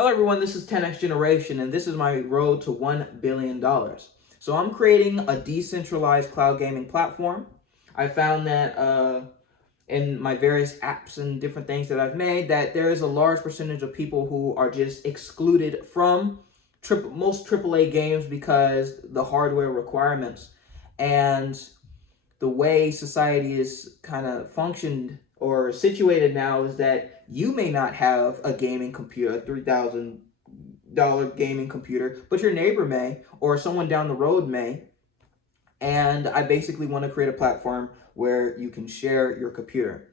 Hello everyone, this is 10X Generation and this is my road to $1 billion. So I'm creating a decentralized cloud gaming platform. I found that in my various apps and different things that I've made that there is a large percentage of people who are just excluded from most AAA games because the hardware requirements and the way society is kind of functioned or situated now is that you may not have a gaming computer, a $3,000 gaming computer, but your neighbor may, or someone down the road may. And I basically want to create a platform where you can share your computer.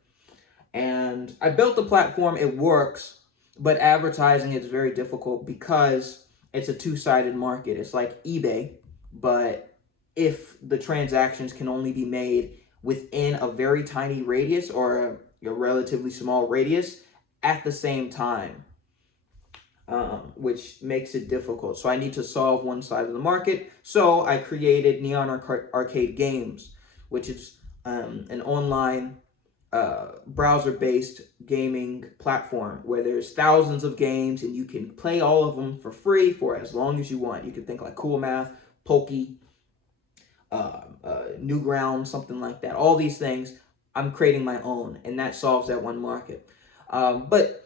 And I built the platform, it works, but advertising is very difficult because it's a two-sided market. It's like eBay, but if the transactions can only be made within a very tiny radius or a relatively small radius at the same time, which makes it difficult. So I need to solve one side of the market. So I created Neon Arcade Games, which is an online browser-based gaming platform where there's thousands of games and you can play all of them for free for as long as you want. You can think like Cool Math, Pokey, Newgrounds, something like that. All these things, I'm creating my own, and that solves that one market. But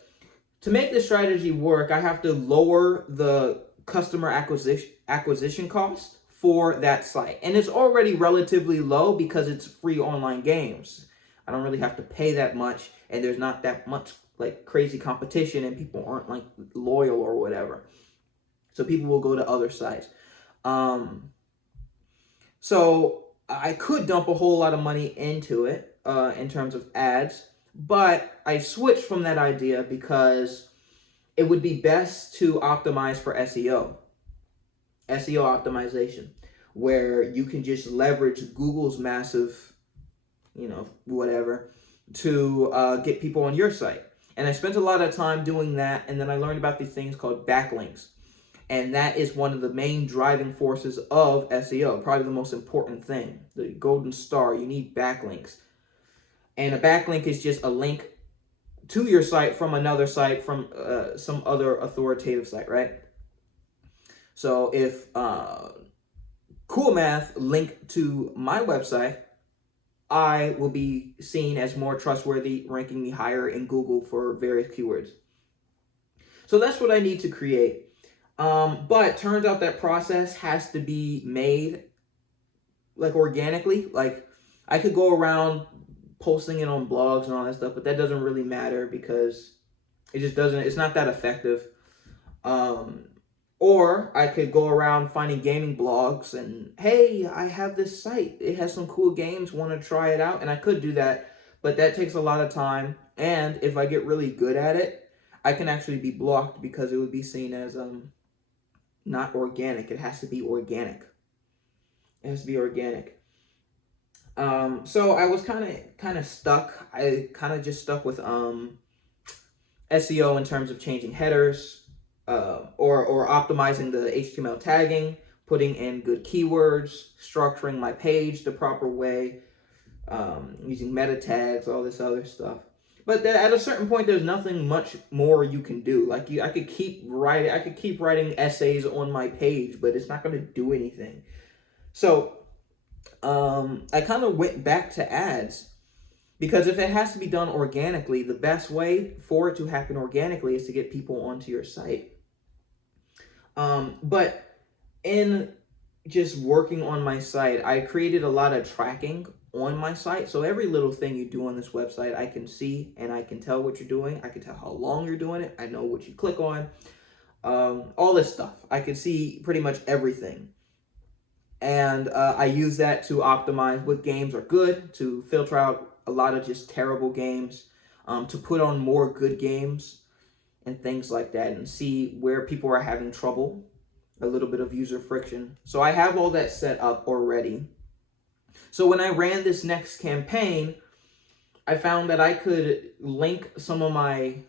to make this strategy work, I have to lower the customer acquisition cost for that site. And it's already relatively low because it's free online games. I don't really have to pay that much, and there's not that much like crazy competition, and people aren't like loyal or whatever. So people will go to other sites. So I could dump a whole lot of money into it in terms of ads, but I switched from that idea because it would be best to optimize for SEO optimization, where you can just leverage Google's massive, whatever, to get people on your site. And I spent a lot of time doing that, and then I learned about these things called backlinks. And that is one of the main driving forces of SEO, probably the most important thing, the golden star. You need backlinks. And a backlink is just a link to your site from another site, from some other authoritative site, right? So if Cool Math linked to my website, I will be seen as more trustworthy, ranking me higher in Google for various keywords. So that's what I need to create. But turns out that process has to be made like organically. Like I could go around posting it on blogs and all that stuff, but that doesn't really matter because it's not that effective. Or I could go around finding gaming blogs and, hey, I have this site. It has some cool games, want to try it out? And I could do that, but that takes a lot of time. And if I get really good at it, I can actually be blocked because it would be seen as not organic. It has to be organic. It has to be organic. So I was kind of stuck. I kind of just stuck with SEO in terms of changing headers, or optimizing the HTML tagging, putting in good keywords, structuring my page the proper way, using meta tags, all this other stuff. But at a certain point, there's nothing much more you can do. Like I could keep writing essays on my page, but it's not going to do anything. So I kind of went back to ads because if it has to be done organically, the best way for it to happen organically is to get people onto your site. But in just working on my site, I created a lot of tracking on my site. So every little thing you do on this website, I can see and I can tell what you're doing. I can tell how long you're doing it. I know what you click on. All this stuff. I can see pretty much everything. And I use that to optimize what games are good, to filter out a lot of just terrible games, to put on more good games and things like that, and see where people are having trouble, a little bit of user friction. So I have all that set up already. So when I ran this next campaign, I found that I could link some of my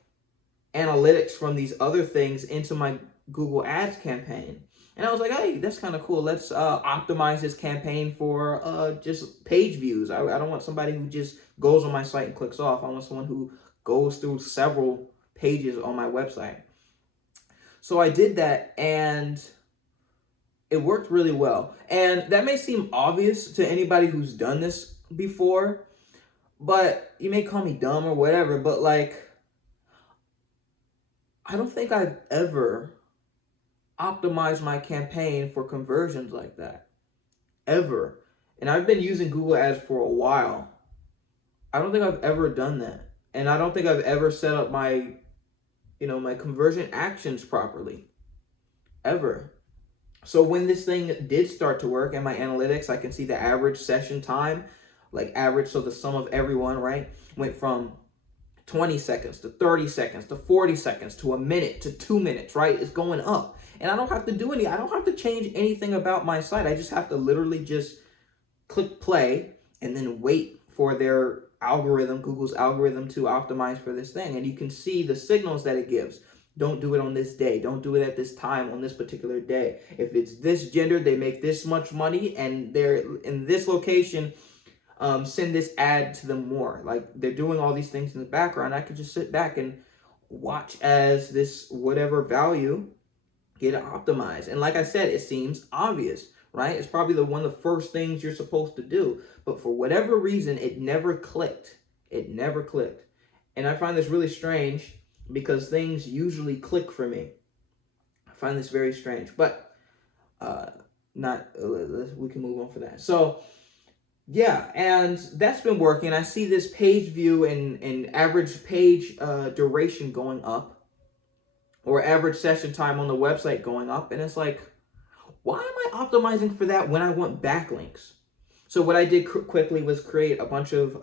analytics from these other things into my Google Ads campaign. And I was like, hey, that's kind of cool. Let's optimize this campaign for just page views. I don't want somebody who just goes on my site and clicks off. I want someone who goes through several pages on my website. So I did that, and it worked really well. And that may seem obvious to anybody who's done this before, but you may call me dumb or whatever, but like, I don't think I've ever optimized my campaign for conversions like that. Ever. And I've been using Google Ads for a while. I don't think I've ever done that. And I don't think I've ever set up my, my conversion actions properly. Ever. So when this thing did start to work in my analytics, I can see the average session time, like average, so the sum of everyone, right, went from 20 seconds to 30 seconds to 40 seconds to a minute to 2 minutes, right? It's going up. And I don't have to do I don't have to change anything about my site. I just have to literally just click play and then wait for their algorithm, Google's algorithm, to optimize for this thing. And you can see the signals that it gives. Don't do it on this day. Don't do it at this time on this particular day. If it's this gender, they make this much money, and they're in this location, send this ad to them more. Like, they're doing all these things in the background. I could just sit back and watch as this whatever value get optimized. And like I said, it seems obvious, right? It's probably one of the first things you're supposed to do. But for whatever reason, it never clicked. It never clicked. And I find this really strange because things usually click for me. I find this very strange. But we can move on for that. So yeah, and that's been working. I see this page view and average page duration going up, or average session time on the website going up. And it's like, why am I optimizing for that when I want backlinks? So what I did quickly was create a bunch of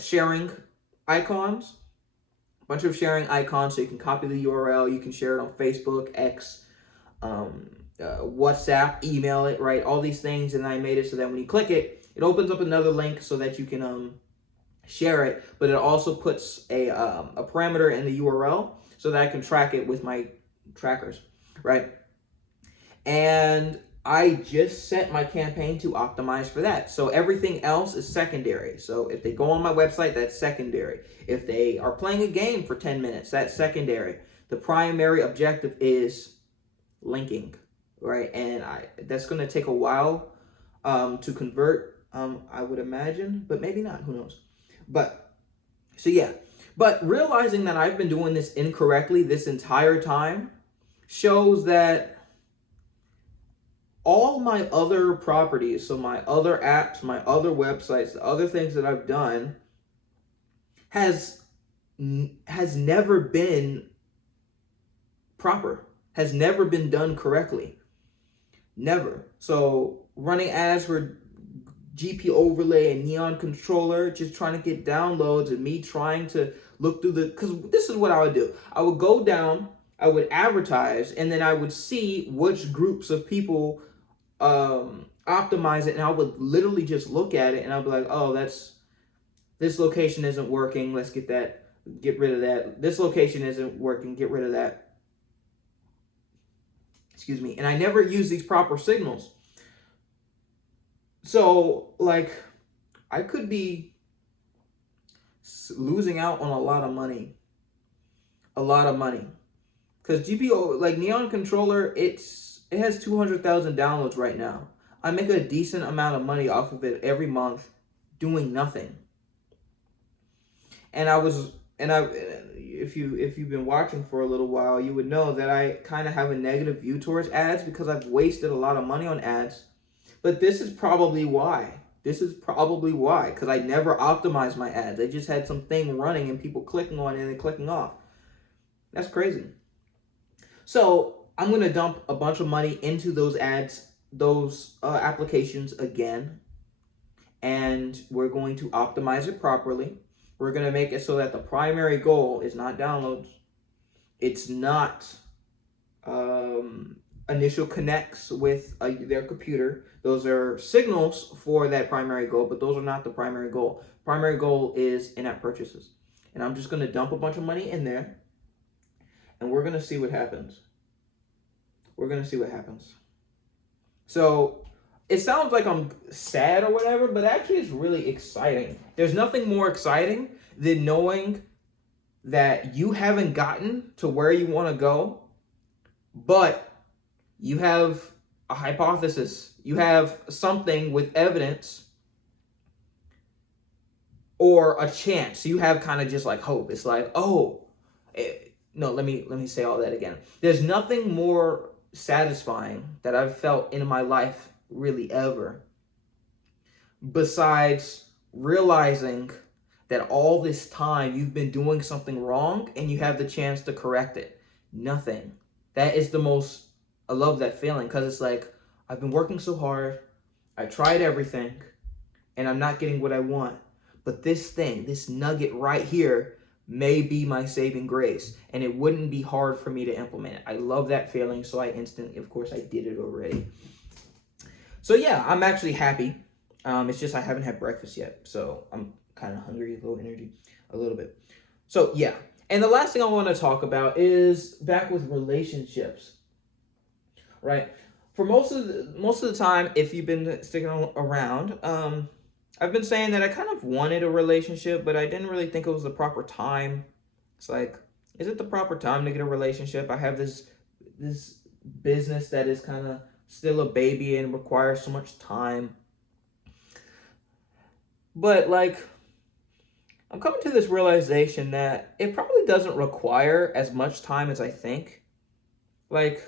sharing icons. So you can copy the URL, you can share it on Facebook, X, WhatsApp, email it, right? All these things, and I made it so that when you click it, it opens up another link so that you can share it, but it also puts a parameter in the URL so that I can track it with my trackers, right? And I just set my campaign to optimize for that. So everything else is secondary. So if they go on my website, that's secondary. If they are playing a game for 10 minutes, that's secondary. The primary objective is linking, right? And that's going to take a while to convert, I would imagine, but maybe not, who knows? But so yeah, but realizing that I've been doing this incorrectly this entire time shows that all my other properties, so my other apps, my other websites, the other things that I've done has never been proper, has never been done correctly. Never. So running ads for GP overlay and Neon controller, just trying to get downloads, and me trying to look through because this is what I would do. I would go down, I would advertise, and then I would see which groups of people optimize it, and I would literally just look at it and I'd be like, oh, this location isn't working, let's get rid of that. This location isn't working, get rid of that. Excuse me. And I never use these proper signals. So like, I could be losing out on a lot of money. Because GPO, like Neon controller, it has 200,000 downloads right now. I make a decent amount of money off of it every month doing nothing. And if you've been watching for a little while, you would know that I kind of have a negative view towards ads because I've wasted a lot of money on ads. But this is probably why. Because I never optimized my ads. I just had something running and people clicking on it and then clicking off. That's crazy. So I'm going to dump a bunch of money into those ads, those applications again, and we're going to optimize it properly. We're going to make it so that the primary goal is not downloads. It's not initial connects with their computer. Those are signals for that primary goal, but those are not the primary goal. Primary goal is in-app purchases. And I'm just going to dump a bunch of money in there, and we're going to see what happens. So it sounds like I'm sad or whatever, but actually it's really exciting. There's nothing more exciting than knowing that you haven't gotten to where you want to go, but you have a hypothesis, you have something with evidence or a chance. You have kind of just like hope. It's like, oh, no, let me say all that again. There's nothing more satisfying that I've felt in my life really ever besides realizing that all this time you've been doing something wrong and you have the chance to correct it. Nothing. That is the most, I love that feeling, because it's like, I've been working so hard, I tried everything, and I'm not getting what I want. But this thing, this nugget right here, may be my saving grace, and it wouldn't be hard for me to implement it. I love that feeling, so I instantly, of course, I did it already. So yeah, I'm actually happy. It's just I haven't had breakfast yet, so I'm kind of hungry, low energy, a little bit. So yeah, and the last thing I want to talk about is back with relationships, right? For most of the time, if you've been sticking around, I've been saying that I kind of wanted a relationship, but I didn't really think it was the proper time. It's like, is it the proper time to get a relationship? I have this business that is kind of still a baby and requires so much time. But like, I'm coming to this realization that it probably doesn't require as much time as I think. Like,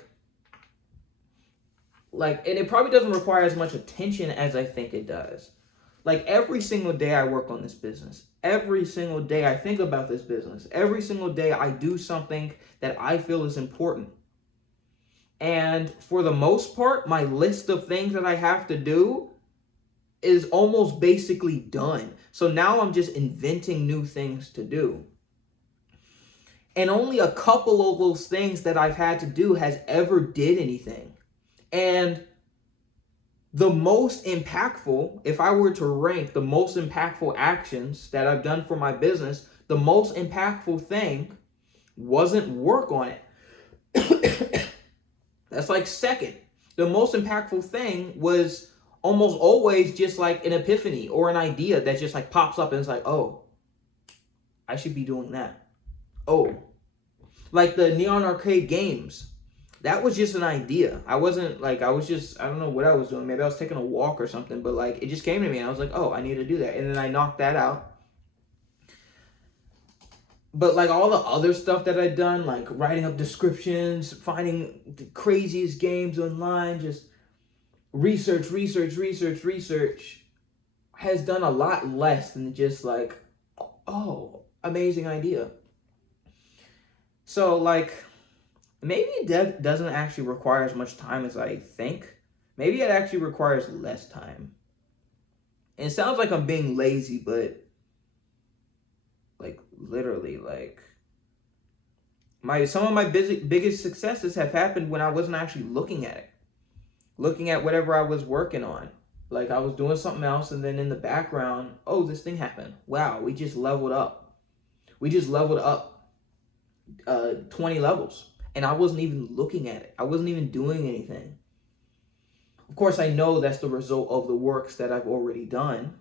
and it probably doesn't require as much attention as I think it does. Like, every single day I work on this business. Every single day I think about this business. Every single day I do something that I feel is important. And for the most part, my list of things that I have to do is almost basically done. So now I'm just inventing new things to do. And only a couple of those things that I've had to do has ever did anything. And the most impactful, if I were to rank the most impactful actions that I've done for my business, the most impactful thing wasn't work on it. That's like second. The most impactful thing was almost always just like an epiphany or an idea that just like pops up and it's like, oh, I should be doing that. Oh, like the Neon Arcade games. That was just an idea. I wasn't like, I don't know what I was doing. Maybe I was taking a walk or something, but like, it just came to me and I was like, oh, I need to do that. And then I knocked that out. But like all the other stuff that I'd done, like writing up descriptions, finding the craziest games online, just research, has done a lot less than just like, oh, amazing idea. So like, maybe it doesn't actually require as much time as I think. Maybe it actually requires less time. And it sounds like I'm being lazy, but like literally, like some of my biggest successes have happened when I wasn't actually looking at it, looking at whatever I was working on. Like I was doing something else, and then in the background, oh, this thing happened. Wow, we just leveled up. We just leveled up 20 levels. And I wasn't even looking at it. I wasn't even doing anything. Of course, I know that's the result of the works that I've already done.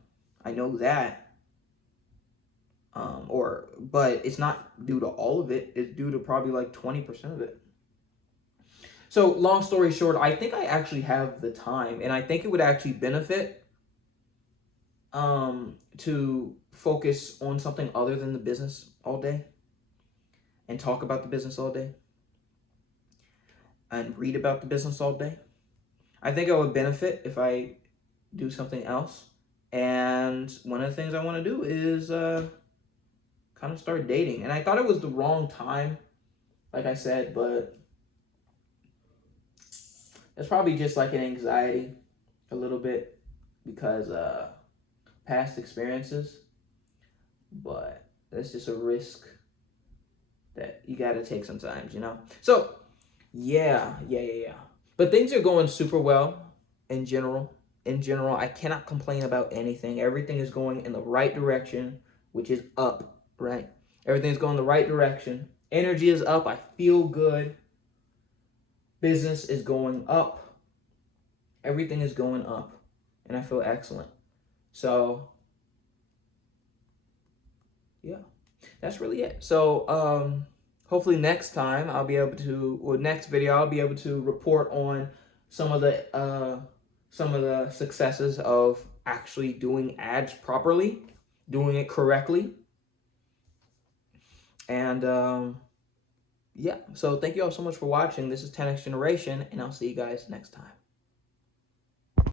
I know that. But it's not due to all of it. It's due to probably like 20% of it. So long story short, I think I actually have the time, and I think it would actually benefit to focus on something other than the business all day and talk about the business all day and read about the business all day. I think I would benefit if I do something else. And one of the things I want to do is kind of start dating. And I thought it was the wrong time, like I said, but it's probably just like an anxiety a little bit because past experiences. But that's just a risk that you got to take sometimes, you know? So, yeah. But things are going super well in general. In general, I cannot complain about anything. Everything is going in the right direction, which is up, right? Everything's going the right direction. Energy is up. I feel good. Business is going up. Everything is going up. And I feel excellent. So, yeah. that's really it. So hopefully next time I'll be able to, or next video I'll be able to report on some of the successes of actually doing ads properly, doing it correctly. And yeah, so thank you all so much for watching. This is 10X Generation, and I'll see you guys next time.